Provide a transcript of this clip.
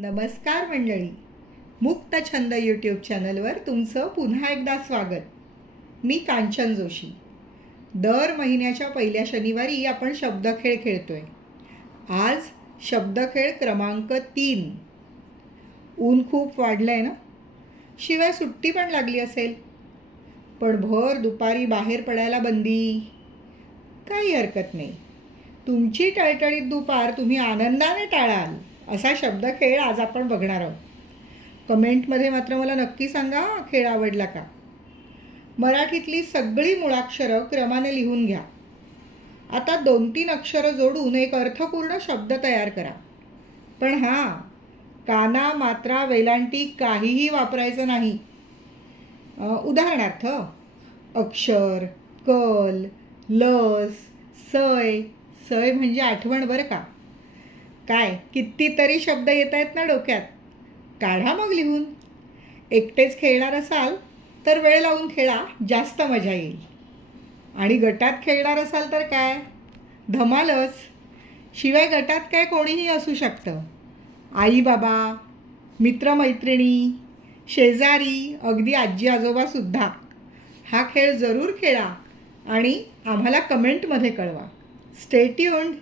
नमस्कार मंडळी. मुक्त छंद यूट्यूब चॅनलवर तुमचं पुन्हा एकदा स्वागत. मी कांचन जोशी. दर महिन्याच्या पहिल्या शनिवारी आपण शब्दखेळ खेळतोय. आज शब्दखेळ क्रमांक तीन. ऊन खूप वाढलं आहे ना? शिवाय सुट्टी पण लागली असेल. पण भर दुपारी बाहेर पडायला बंदी. काही हरकत नाही. तुमची टळटळीत दुपार तुम्ही आनंदाने टाळाल. असा शब्दखेळ आज आपण बघणार आहोत. कमेंटमध्ये मात्र मला नक्की सांगा खेळ आवडला का? मराठीतली सगळी मुळाक्षरं क्रमाने लिहून घ्या. आता दोन तीन अक्षरं जोडून एक अर्थपूर्ण शब्द तयार करा. पण हां काना मात्रा वेलांटी काहीही वापरायचं नाही. उदाहरणार्थ अक्षर कल लस सय. सय म्हणजे आठवण बरं का? काय कितीतरी शब्द येत आहेत ना डोक्यात? काढा मग लिहून. एकटेच खेळणार असाल तर वेळ लावून खेळा जास्त मजा येईल. आणि गटात खेळणार असाल तर काय? धमालच. शिवाय गटात काय कोणीही असू शकतं. आई बाबा मित्रमैत्रिणी शेजारी अगदी आजी आजोबासुद्धा हा खेळ जरूर खेळा आणि आम्हाला कमेंटमध्ये कळवा. स्टेट्यून्ड